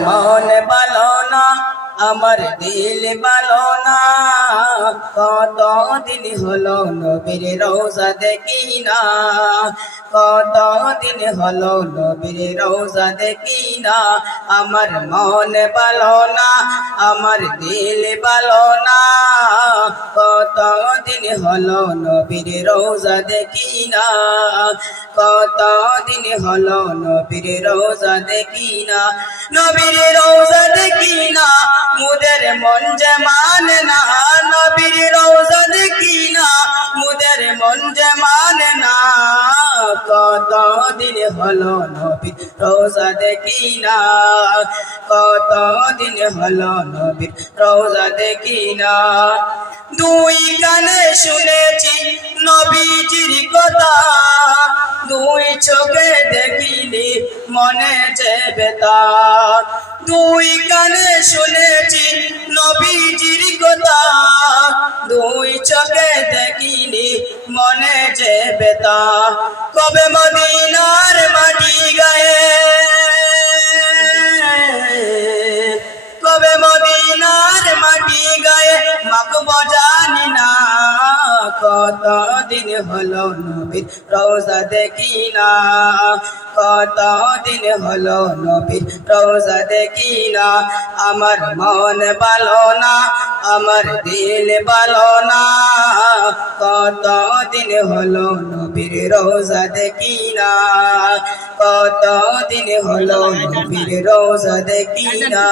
মন ভালো না, আমার দিল ভালো না। কত দিন হলো নবীর রোজা দেখি না। কত দিন হলো নবীর রোজা দেখি না। আমার মন ভালো না, আমার দিল ভালো না। কত দিন হলো নবীর রোজা দেখি না? কতদিন হলো নবীর রোজা দেখি না? নবীর রোজা দেখি না, মুদের মন যে মানে না। নবীর রোজা দেখি না, মুদের মন যে কত দিন হলো নবীর রোজা দেখি না। কত দিন হলো নবীর রোজা দেখি না। দুই কানে শুনেছি নবীজির কথা। দুই চোখে দেখিনি মনে যে বেতা দুই কানে শুনেছি নবীজির কথা। দুই চোখে দেখিনি মনে যে বেতা কবে মদিনার মাটি গায়ে? কবে মদিনার মাটি গায়ে? মাকব জানি না। কত দিন হলো নবীর রোজা দেখি না। কত দিন হলো নবীর রোজা দেখি না। আমার মন ভালো না, আমার দিল ভালো না। কত দিন হলো নবীর রোজা দেখি না কত দিন হলো নবীর রোজা দেখি না